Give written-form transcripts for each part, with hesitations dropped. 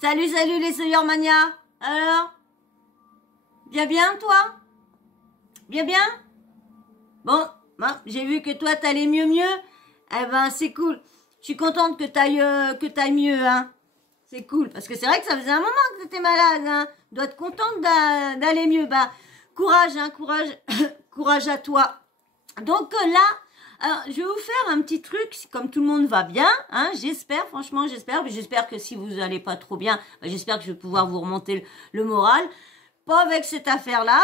Salut, salut les Soyermania. Alors? Bien, toi? Bien? Bon, j'ai vu que toi, t'allais mieux. Eh ben, c'est cool. Je suis contente que t'ailles mieux, hein. C'est cool, parce que c'est vrai que ça faisait un moment que t'étais malade, hein. Tu dois être contente d'aller mieux. Bah, courage, hein, courage à toi. Donc là, alors, je vais vous faire un petit truc, comme tout le monde va bien, hein, j'espère, franchement, j'espère que si vous allez pas trop bien, j'espère que je vais pouvoir vous remonter le moral. Pas avec cette affaire-là,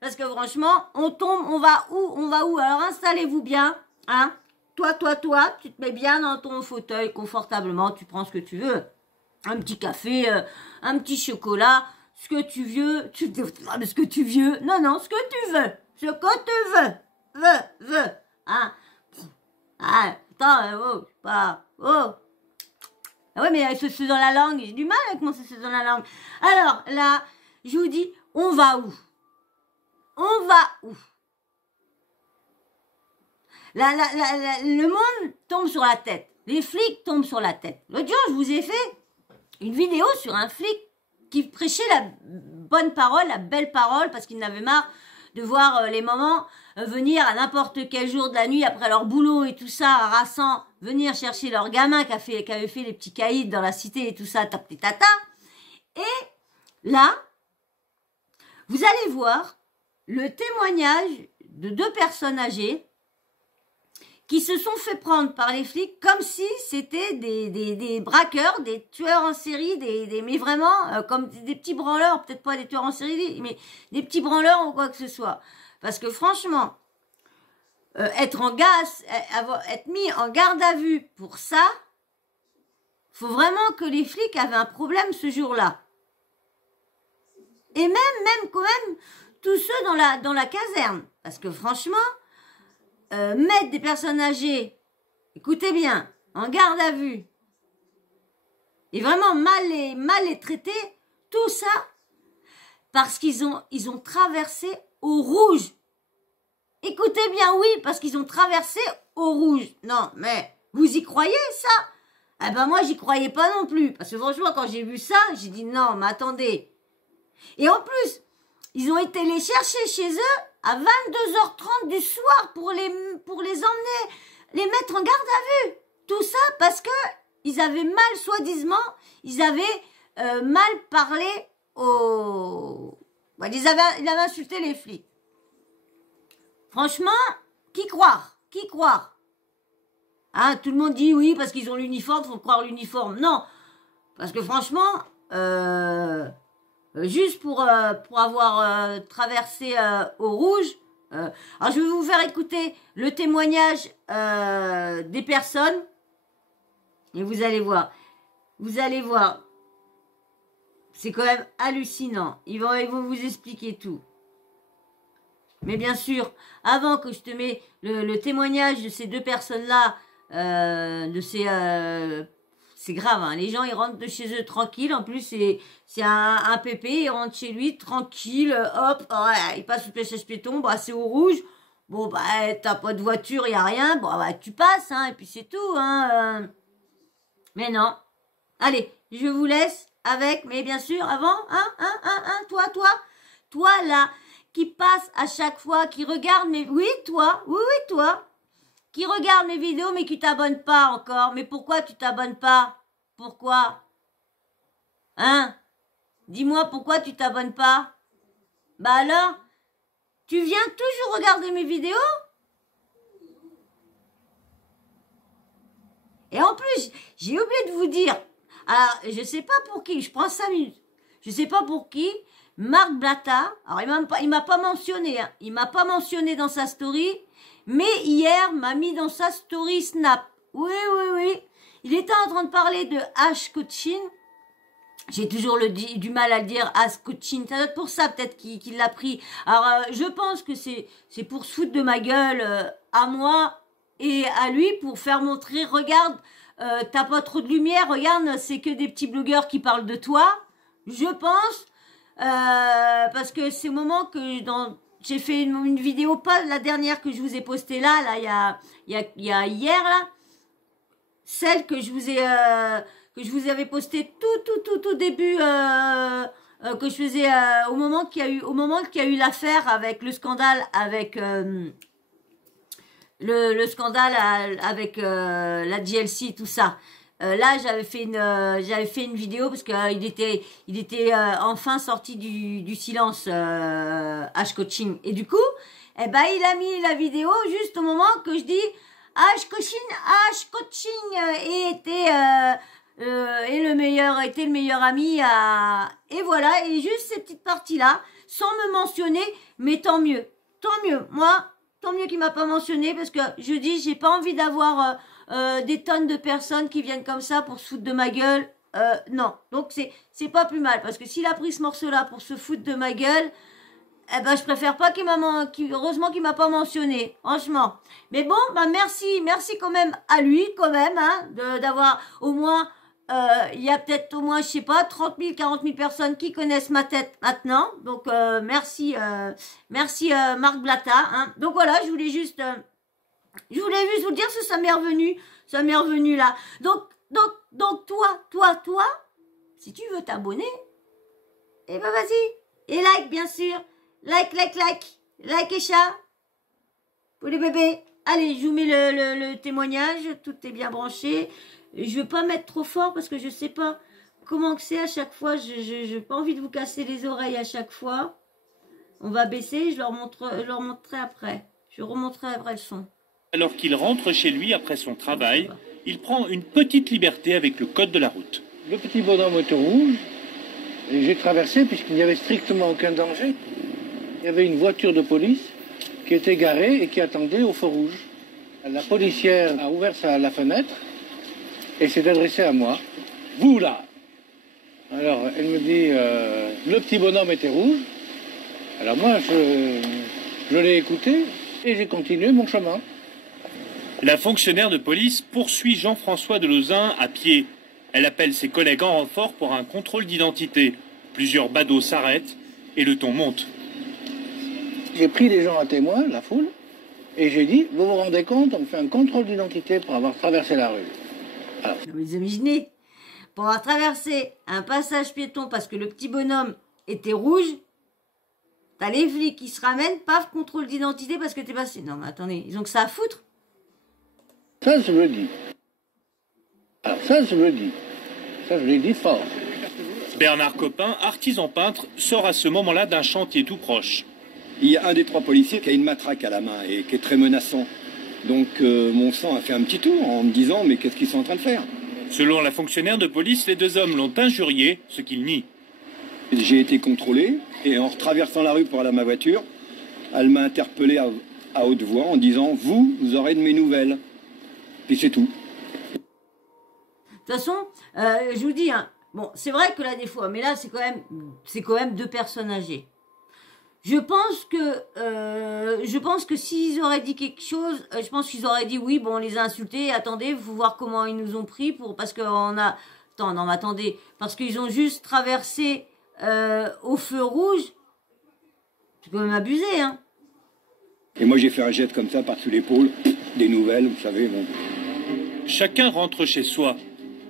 parce que franchement, on tombe, on va où? Alors installez-vous bien, hein. Toi, tu te mets bien dans ton fauteuil confortablement, tu prends ce que tu veux. Un petit café, un petit chocolat, ce que tu veux, non, ce que tu veux, veux, hein. Ah, attends, oh. Ah ouais, mais ce dans la langue, j'ai du mal avec mon ce dans la langue. Alors, là, je vous dis, on va où? Le monde tombe sur la tête. Les flics tombent sur la tête. L'autre jour, je vous ai fait une vidéo sur un flic qui prêchait la bonne parole, la belle parole, parce qu'il n'avait marre de voir les mamans venir à n'importe quel jour de la nuit après leur boulot et tout ça, harassant, venir chercher leur gamin qui avait fait les petits caïds dans la cité et tout ça, tata. Et là, vous allez voir le témoignage de 2 personnes âgées qui se sont fait prendre par les flics comme si c'était des braqueurs, des tueurs en série, mais vraiment comme des petits branleurs, peut-être pas des tueurs en série, mais des petits branleurs ou quoi que ce soit. Parce que franchement, être mis en garde à vue pour ça, faut vraiment que les flics avaient un problème ce jour-là. Et même quand même tous ceux dans la caserne, parce que franchement, mettre des personnes âgées, écoutez bien, en garde à vue, et vraiment mal les traiter, tout ça, parce qu'ils ont traversé au rouge. Écoutez bien, oui, parce qu'ils ont traversé au rouge. Non, mais vous y croyez, ça? Eh ben moi, j'y croyais pas non plus. Parce que franchement, quand j'ai vu ça, j'ai dit non, mais attendez. Et en plus, ils ont été les chercher chez eux à 22h30 du soir pour les emmener, les mettre en garde à vue. Tout ça parce que ils avaient mal, soi-disant, ils avaient mal parlé aux... Ouais, ils avaient insulté les flics. Franchement, qui croire? Hein, tout le monde dit oui, parce qu'ils ont l'uniforme, faut croire l'uniforme. Non, parce que franchement, juste pour avoir traversé au rouge, alors je vais vous faire écouter le témoignage des personnes, et vous allez voir, c'est quand même hallucinant. Ils vont vous expliquer tout. Mais bien sûr, avant que je te mets le témoignage de ces 2 personnes-là, c'est grave, hein. Les gens, ils rentrent de chez eux tranquilles. En plus, c'est un pépé, ils rentrent chez lui tranquille, hop, ouais, il passe le passage piéton, bah, c'est au rouge. Bon, bah, t'as pas de voiture, y a rien, bon, bah, tu passes, hein, et puis c'est tout, hein. Mais non. Allez, je vous laisse avec, mais bien sûr, avant, toi, là, qui passe à chaque fois, qui regarde mes... Oui, toi, qui regarde mes vidéos, mais qui t'abonne pas encore. Mais pourquoi tu t'abonnes pas? Pourquoi? Hein? Dis-moi pourquoi tu t'abonnes pas? Bah alors, tu viens toujours regarder mes vidéos? Et en plus, j'ai oublié de vous dire, alors, je sais pas pour qui, je prends 5 minutes, je sais pas pour qui, Marc Blatta, alors il m'a pas mentionné, hein, il m'a pas mentionné dans sa story, mais hier m'a mis dans sa story Snap. Oui. Il était en train de parler de Ash Coaching. J'ai toujours du mal à le dire, Ash Coaching. Ça doit être pour ça peut-être qu'il l'a pris. Alors je pense que c'est pour se foutre de ma gueule à moi et à lui pour faire montrer, regarde, t'as pas trop de lumière, regarde, c'est que des petits blogueurs qui parlent de toi. Je pense, parce que c'est au moment que j'ai fait une vidéo, pas la dernière que je vous ai postée là, il y a hier, là. Celle que je vous ai, que je vous avais posté tout début, que je faisais au moment qu'il y a eu l'affaire avec le scandale avec le scandale avec la GLC, tout ça. Là, j'avais fait une vidéo parce qu'il était enfin sorti du silence H Coaching. Et du coup, eh ben, il a mis la vidéo juste au moment que je dis H Coaching était le meilleur ami et voilà, et juste ces petites parties là sans me mentionner, mais tant mieux, moi tant mieux qu'il m'a pas mentionné parce que je dis j'ai pas envie d'avoir des tonnes de personnes qui viennent comme ça pour se foutre de ma gueule. Non, donc c'est pas plus mal parce que s'il a pris ce morceau là pour se foutre de ma gueule, eh ben, je préfère pas heureusement qu'il m'a pas mentionné, franchement. Mais bon, bah, merci quand même à lui, quand même, hein, d'avoir au moins, il y a peut-être au moins, je sais pas, 30 000, 40 000 personnes qui connaissent ma tête maintenant. Donc, merci, Marc Blatta, hein. Donc voilà, je voulais juste vous dire que ça m'est revenu là. Donc, toi, si tu veux t'abonner, eh ben, vas-y. Et like, bien sûr. Like et chat. Pour les bébés. Allez, je vous mets le témoignage. Tout est bien branché. Je veux pas mettre trop fort parce que je sais pas comment que c'est à chaque fois. Je n'ai pas envie de vous casser les oreilles à chaque fois. On va baisser. Je leur montrerai après. Je remonterai après le son. Alors qu'il rentre chez lui après son travail, il prend une petite liberté avec le code de la route. Le petit bonhomme était rouge. Et j'ai traversé puisqu'il n'y avait strictement aucun danger. Il y avait une voiture de police qui était garée et qui attendait au feu rouge. La policière a ouvert la fenêtre et s'est adressée à moi. Vous là. Alors elle me dit, le petit bonhomme était rouge. Alors moi je l'ai écouté et j'ai continué mon chemin. La fonctionnaire de police poursuit Jean-François Delezin à pied. Elle appelle ses collègues en renfort pour un contrôle d'identité. Plusieurs badauds s'arrêtent et le ton monte. J'ai pris les gens à témoin, la foule, et j'ai dit, vous vous rendez compte, on fait un contrôle d'identité pour avoir traversé la rue. Alors. Vous imaginez, pour avoir traversé un passage piéton parce que le petit bonhomme était rouge, t'as les flics qui se ramènent, paf, contrôle d'identité parce que t'es passé. Non mais attendez, ils ont que ça à foutre. Ça je le dis. Alors ça je le dis. Ça je l'ai dit fort. Bernard Copin, artisan peintre, sort à ce moment-là d'un chantier tout proche. Il y a un des trois policiers qui a une matraque à la main et qui est très menaçant. Donc mon sang a fait un petit tour en me disant mais qu'est-ce qu'ils sont en train de faire? Selon la fonctionnaire de police, les deux hommes l'ont injurié, ce qu'il nie. J'ai été contrôlé et en traversant la rue pour aller à ma voiture, elle m'a interpellé à haute voix en disant vous aurez de mes nouvelles. Puis c'est tout. De toute façon, je vous dis, hein, bon, c'est vrai que là des fois, mais là c'est quand même deux personnes âgées. Je pense que s'ils auraient dit quelque chose, je pense qu'ils auraient dit oui, bon, on les a insultés, attendez, faut voir comment ils nous ont pris parce qu'ils ont juste traversé au feu rouge. C'est quand même abusé, hein. Et moi j'ai fait un jet comme ça par-dessus l'épaule, des nouvelles, vous savez, bon. Chacun rentre chez soi.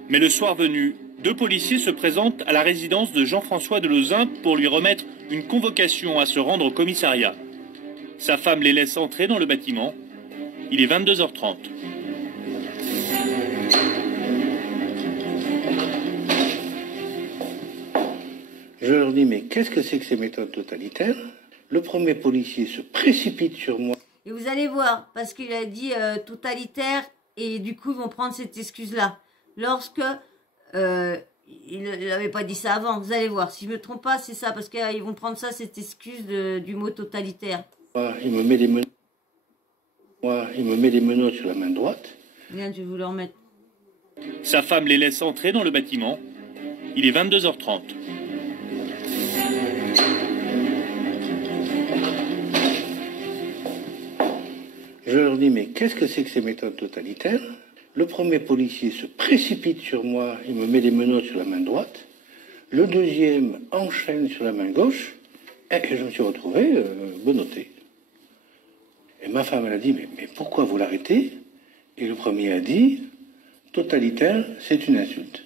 Mais le soir venu, deux policiers se présentent à la résidence de Jean-François Delezin pour lui remettre une convocation à se rendre au commissariat. Sa femme les laisse entrer dans le bâtiment. Il est 22h30. Je leur dis, mais qu'est-ce que c'est que ces méthodes totalitaires? Le premier policier se précipite sur moi. Et vous allez voir, parce qu'il a dit totalitaire, et du coup, ils vont prendre cette excuse-là. Lorsque il n'avait pas dit ça avant, vous allez voir. Si je ne me trompe pas, c'est ça, parce qu'ils vont prendre ça, cette excuse du mot totalitaire. Il me met des menottes. Il me met des menottes sur la main droite. Bien, je vais vous le remettre. Sa femme les laisse entrer dans le bâtiment. Il est 22h30. Je leur dis, mais qu'est-ce que c'est que ces méthodes totalitaires? Le premier policier se précipite sur moi, il me met des menottes sur la main droite. Le deuxième enchaîne sur la main gauche. Et je me suis retrouvé menotté. Et ma femme, elle a dit, mais pourquoi vous l'arrêtez? Et le premier a dit, totalitaire, c'est une insulte.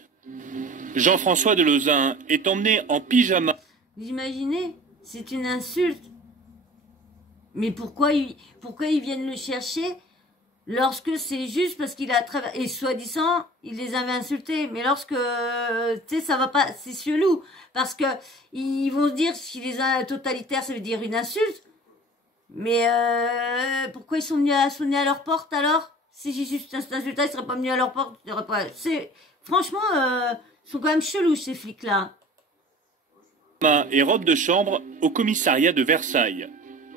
Jean-François de Lauzun est emmené en pyjama. Vous imaginez? C'est une insulte. Mais pourquoi ils viennent le chercher lorsque c'est juste parce qu'il a travaillé, et soi-disant, il les avait insultés. Mais lorsque, tu sais, ça va pas, c'est chelou. Parce que, ils vont se dire, si les totalitaires, ça veut dire une insulte. Mais, pourquoi ils sont venus à sonner à leur porte alors? Si j'ai juste un insultat, ils seraient pas venus à leur porte. Franchement, ils sont quand même chelous, ces flics-là. Et robe de chambre au commissariat de Versailles.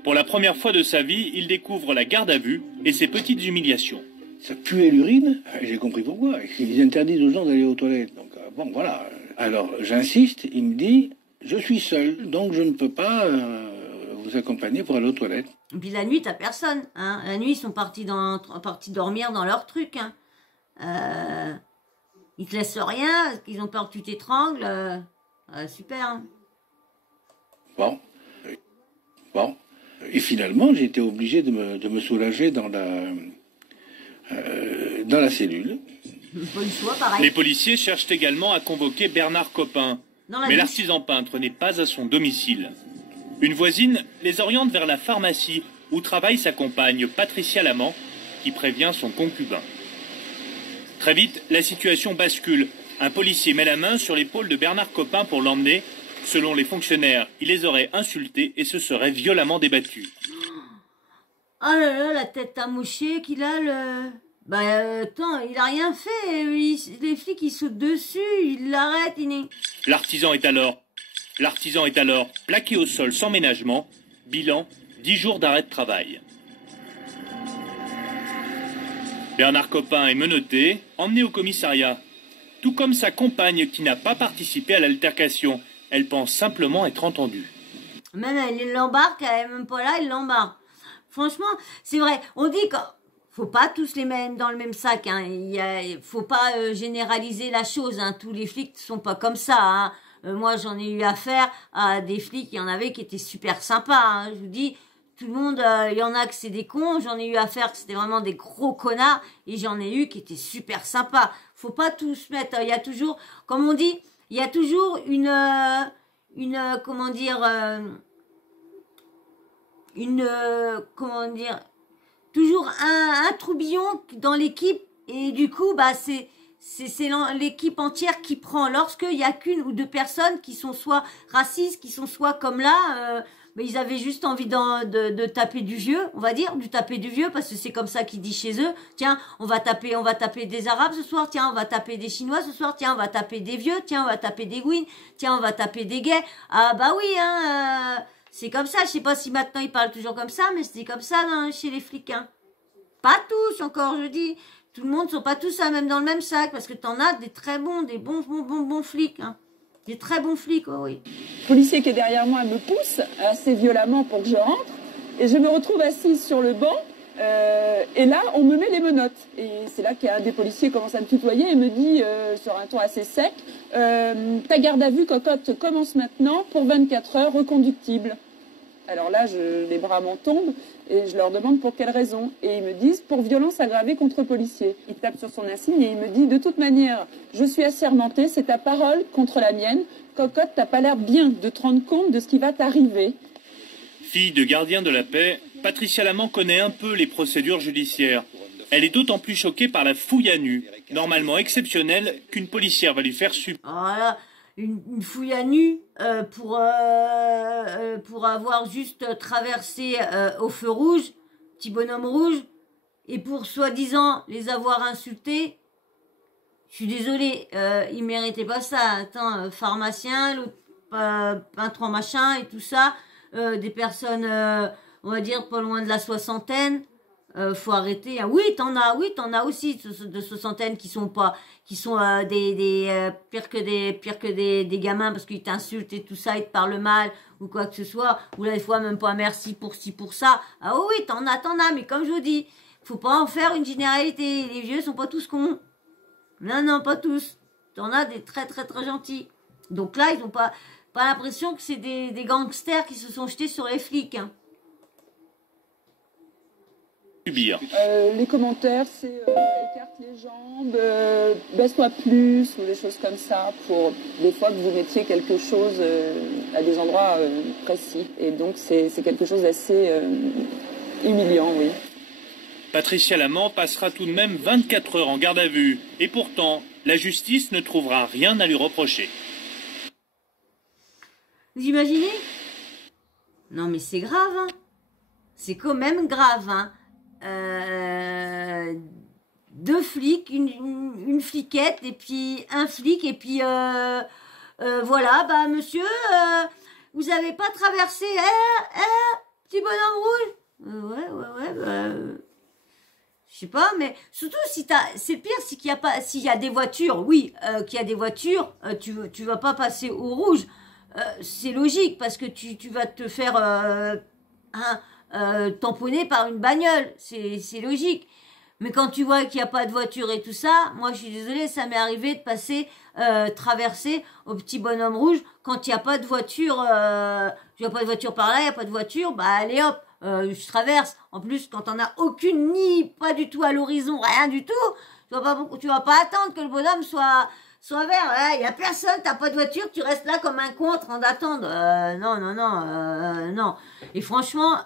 Pour la première fois de sa vie, il découvre la garde à vue et ses petites humiliations. Ça puait l'urine, j'ai compris pourquoi. Ils interdisent aux gens d'aller aux toilettes. Donc, bon, voilà. Alors, j'insiste, il me dit, je suis seul, donc je ne peux pas vous accompagner pour aller aux toilettes. Et puis la nuit, t'as personne. Hein. La nuit, ils sont partis dormir dans leur truc. Hein. Ils te laissent rien, ils ont peur que tu t'étrangles. Super. Hein. Bon. Et finalement, j'ai été obligé de me soulager dans la cellule. Pas une fois, pareil. Les policiers cherchent également à convoquer Bernard Copin. Mais l'artisan peintre n'est pas à son domicile. Une voisine les oriente vers la pharmacie où travaille sa compagne Patricia Lamant, qui prévient son concubin. Très vite, la situation bascule. Un policier met la main sur l'épaule de Bernard Copin pour l'emmener. Selon les fonctionnaires, il les aurait insultés et se serait violemment débattu. Oh là là, la tête amochée qu'il a, attends, il a rien fait. Les flics, ils sautent dessus, ils l'arrêtent, L'artisan est alors plaqué au sol sans ménagement. Bilan, 10 jours d'arrêt de travail. Bernard Copin est menotté, emmené au commissariat. Tout comme sa compagne qui n'a pas participé à l'altercation. Elle pense simplement être entendue. Même elle l'embarque, elle n'est même pas là, elle l'embarque. Franchement, c'est vrai. On dit qu'il ne faut pas tous les mettre dans le même sac. Hein. Il ne faut pas généraliser la chose. Hein. Tous les flics ne sont pas comme ça. Hein. Moi, j'en ai eu affaire à des flics. Il y en avait qui étaient super sympas. Hein. Je vous dis, tout le monde, il y en a que c'est des cons. J'en ai eu affaire que c'était vraiment des gros connards. Et j'en ai eu qui étaient super sympas. Faut pas tous mettre. Il y a toujours, comme on dit, il y a toujours toujours un troubillon dans l'équipe et du coup, c'est l'équipe entière qui prend. Lorsqu'il y a qu'une ou deux personnes qui sont soit racistes, qui sont soit comme là, mais ils avaient juste envie de taper du vieux, on va dire, du taper du vieux, parce que c'est comme ça qu'ils disent chez eux. Tiens, on va taper des Arabes ce soir, tiens, on va taper des Chinois ce soir, tiens, on va taper des vieux, tiens, on va taper des Gouines, tiens, on va taper des gays. Ah bah oui, hein, c'est comme ça. Je sais pas si maintenant ils parlent toujours comme ça, mais c'est comme ça chez les flics. Hein. Pas tous, encore, je dis. Tout le monde ne sont pas tous même dans le même sac, parce que t'en as des très bons, des bons flics. Hein. Des très bons flics, oh oui. Le policier qui est derrière moi me pousse assez violemment pour que je rentre. Et je me retrouve assise sur le banc. Et là, on me met les menottes. Et c'est là qu'un des policiers commence à me tutoyer et me dit, sur un ton assez sec, ta garde à vue, cocotte, commence maintenant pour 24 heures, reconductible. Alors là, les bras m'en tombent et je leur demande pour quelle raison. Et ils me disent pour violence aggravée contre policier. Il tape sur son insigne et il me dit de toute manière, je suis assermenté, c'est ta parole contre la mienne. Cocotte, t'as pas l'air bien de te rendre compte de ce qui va t'arriver. Fille de gardien de la paix, Patricia Lamant connaît un peu les procédures judiciaires. Elle est d'autant plus choquée par la fouille à nu, normalement exceptionnelle, qu'une policière va lui faire subir. Voilà. Une fouille à nu pour avoir juste traversé au feu rouge, petit bonhomme rouge, et pour soi-disant les avoir insultés. Je suis désolée, ils méritaient pas ça. Attends, pharmacien, l'autre peintre en machin et tout ça, des personnes, on va dire pas loin de la soixantaine. Faut arrêter. Hein. Oui, t'en as aussi de soixantaines qui sont pas, qui sont pire que des gamins parce qu'ils t'insultent et tout ça, ils te parlent mal ou quoi que ce soit. Ou là des fois même pas merci pour ci pour ça. Ah oui, t'en as. Mais comme je vous dis, faut pas en faire une généralité. Les vieux sont pas tous cons. Non, pas tous. T'en as des très très très gentils. Donc là, ils ont pas l'impression que c'est des gangsters qui se sont jetés sur les flics. Hein. subir. Les commentaires, c'est écarte les jambes, baisse-toi plus, ou des choses comme ça, pour des fois que vous mettiez quelque chose à des endroits précis. Et donc c'est quelque chose d'assez humiliant, oui. Patricia Lamand passera tout de même 24 heures en garde à vue. Et pourtant, la justice ne trouvera rien à lui reprocher. Vous imaginez? Non mais c'est grave, hein. C'est quand même grave, hein. Deux flics, une fliquette et puis un flic et puis voilà, bah monsieur, vous avez pas traversé, petit bonhomme rouge. Ouais, je sais pas, mais surtout si c'est pire, c'est qu'il y a pas, s'il y a des voitures, oui, qu'il y a des voitures, tu vas pas passer au rouge, c'est logique parce que tu vas te faire tamponner par une bagnole, c'est logique. Mais quand tu vois qu'il n'y a pas de voiture et tout ça, moi je suis désolée, ça m'est arrivé de passer, traverser au petit bonhomme rouge quand il n'y a pas de voiture, il n'y a pas de voiture par là, il n'y a pas de voiture, bah allez hop, je traverse. En plus, quand on n'a aucune, ni pas du tout à l'horizon, rien du tout, tu vas pas attendre que le bonhomme soit vert. Il n'y a personne, t'as pas de voiture, tu restes là comme un con en train d'attendre. Non. Et franchement,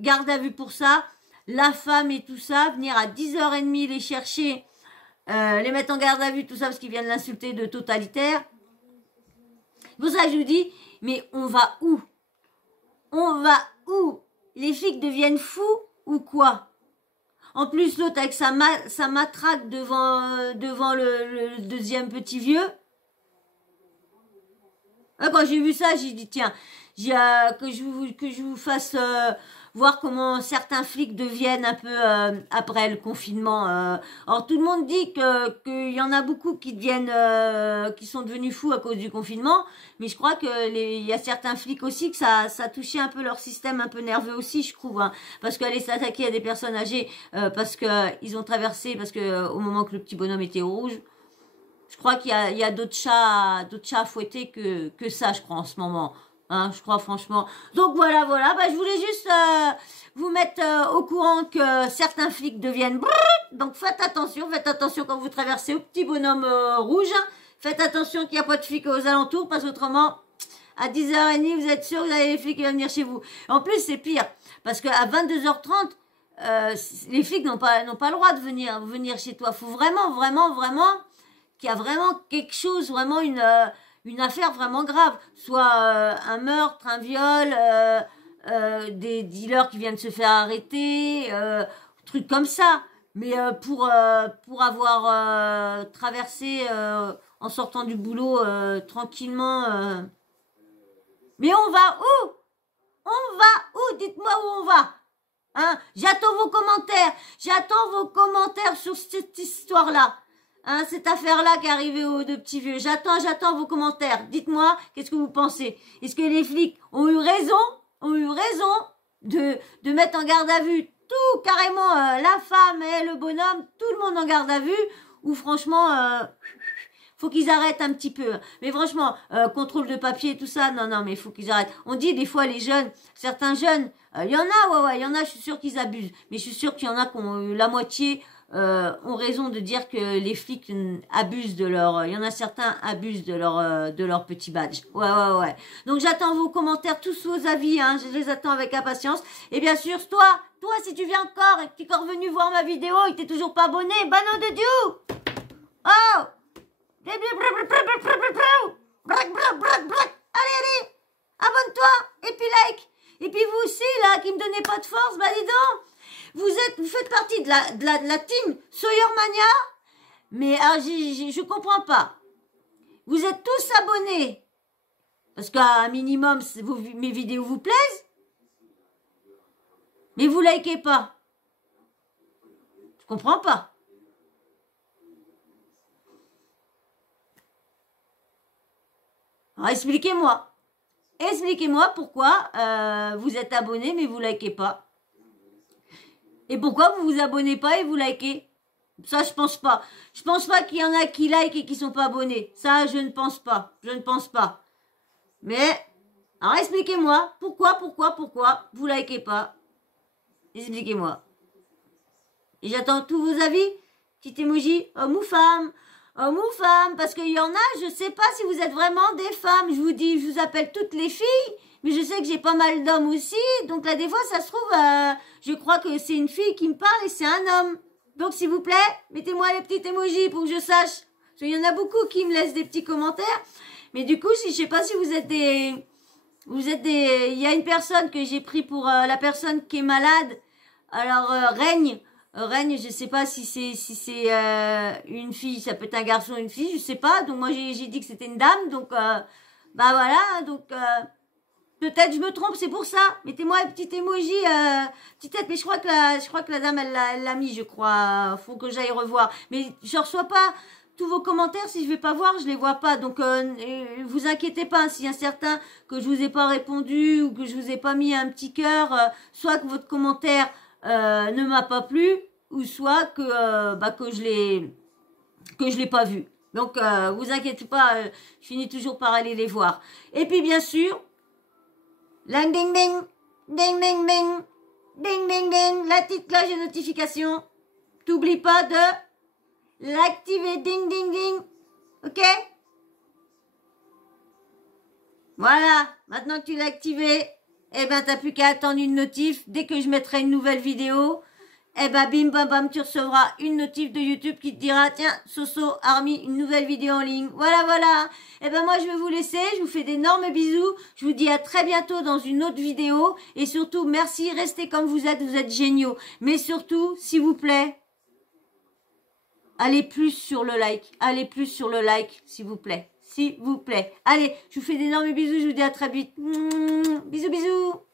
garde à vue pour ça. La femme et tout ça, venir à 10h30 les chercher, les mettre en garde à vue, tout ça, parce qu'ils viennent l'insulter de totalitaire. C'est pour ça que je vous dis, mais on va où? On va où? Les flics deviennent fous ou quoi? En plus, l'autre avec sa matraque devant le deuxième petit vieux. Quand j'ai vu ça, j'ai dit, tiens, que je vous fasse voir comment certains flics deviennent un peu après le confinement. Alors tout le monde dit qu'il y en a beaucoup qui sont devenus fous à cause du confinement, mais je crois que il y a certains flics aussi que ça touchait un peu leur système un peu nerveux aussi, je trouve, hein, parce qu'aller s'attaquer à des personnes âgées parce que ils ont traversé, parce que au moment que le petit bonhomme était au rouge. Je crois qu'il y a d'autres chats à fouetter que ça, je crois, en ce moment. Hein, je crois, franchement. Donc, voilà. Bah, je voulais juste vous mettre au courant que certains flics deviennent brrr. Donc, faites attention quand vous traversez au petit bonhomme rouge. Hein. Faites attention qu'il n'y a pas de flics aux alentours, parce qu'autrement, à 10h30, vous êtes sûr que vous avez les flics qui vont venir chez vous. En plus, c'est pire, parce qu'à 22h30, les flics n'ont pas le droit de venir chez toi. Faut vraiment qu'il y a vraiment quelque chose, vraiment une affaire vraiment grave. Soit un meurtre, un viol, des dealers qui viennent se faire arrêter, trucs comme ça. Mais pour avoir traversé en sortant du boulot tranquillement. Mais on va où? On va où? Dites-moi où on va. Hein? J'attends vos commentaires sur cette histoire-là. Hein, cette affaire-là qui est arrivée aux deux petits vieux. J'attends vos commentaires. Dites-moi, qu'est-ce que vous pensez? Est-ce que les flics ont eu raison de mettre en garde à vue tout carrément la femme et le bonhomme, tout le monde en garde à vue, ou franchement, faut qu'ils arrêtent un petit peu. Mais franchement, contrôle de papier, tout ça, non, mais il faut qu'ils arrêtent. On dit des fois les jeunes, certains jeunes, il y en a, il y en a, je suis sûre qu'ils abusent. Mais je suis sûre qu'il y en a qui ont la moitié ont raison de dire que les flics abusent de il y en a certains abusent de leur petit badge. Ouais. Donc j'attends vos commentaires, tous vos avis, hein, je les attends avec impatience. Et bien sûr, toi, si tu viens encore et que tu es encore venu voir ma vidéo et que t'es toujours pas abonné, bah non de Dieu! Oh! Allez, abonne-toi, et puis like. Et puis vous aussi, là, qui me donnez pas de force, bah dis donc! Vous faites partie de la team Sawyermania, mais alors, je comprends pas. Vous êtes tous abonnés, parce qu'à un minimum, mes vidéos vous plaisent, mais vous likez pas. Je comprends pas. Alors, expliquez-moi. Expliquez-moi pourquoi vous êtes abonnés, mais vous likez pas. Et pourquoi vous vous abonnez pas et vous likez? Ça, je pense pas. Je pense pas qu'il y en a qui like et qui sont pas abonnés. Ça, je ne pense pas. Mais, alors expliquez-moi. Pourquoi vous likez pas? Expliquez-moi. Et j'attends tous vos avis. Petit emoji, homme ou femme. Homme ou femme, parce qu'il y en a, je sais pas si vous êtes vraiment des femmes. Je vous dis, je vous appelle toutes les filles, mais je sais que j'ai pas mal d'hommes aussi. Donc là, des fois, ça se trouve, je crois que c'est une fille qui me parle et c'est un homme. Donc, s'il vous plaît, mettez-moi les petits emojis pour que je sache. Parce qu'il y en a beaucoup qui me laissent des petits commentaires. Mais du coup, je sais pas si vous êtes des... Il y a une personne que j'ai pris pour la personne qui est malade. Alors, Règne, je sais pas si c'est une fille, ça peut être un garçon ou une fille, je sais pas. Donc moi j'ai dit que c'était une dame, donc bah voilà, donc peut-être je me trompe, c'est pour ça. Mettez-moi un petit emoji, petite tête, mais je crois que la dame elle l'a mis, je crois. Faut que j'aille revoir. Mais je reçois pas tous vos commentaires, si je vais pas voir, je les vois pas. Donc vous inquiétez pas, s'il y a certains que je vous ai pas répondu ou que je vous ai pas mis un petit cœur, soit que votre commentaire ne m'a pas plu, ou soit que je l'ai pas vu. Donc vous inquiétez pas, je finis toujours par aller les voir. Et puis bien sûr, ding ding ding, ding ding ding, ding ding ding, la petite cloche de notification. T'oublies pas de l'activer, ding ding ding, ok? Voilà, maintenant que tu l'as activé, eh ben t'as plus qu'à attendre une notif. Dès que je mettrai une nouvelle vidéo, eh ben bim bam bam, tu recevras une notif de YouTube qui te dira tiens, Soso a remis une nouvelle vidéo en ligne. Voilà, voilà. Eh ben moi je vais vous laisser, je vous fais d'énormes bisous. Je vous dis à très bientôt dans une autre vidéo. Et surtout, merci, restez comme vous êtes géniaux. Mais surtout, s'il vous plaît, allez plus sur le like, s'il vous plaît. S'il vous plaît. Allez, je vous fais d'énormes bisous, je vous dis à très vite. Bisous, bisous.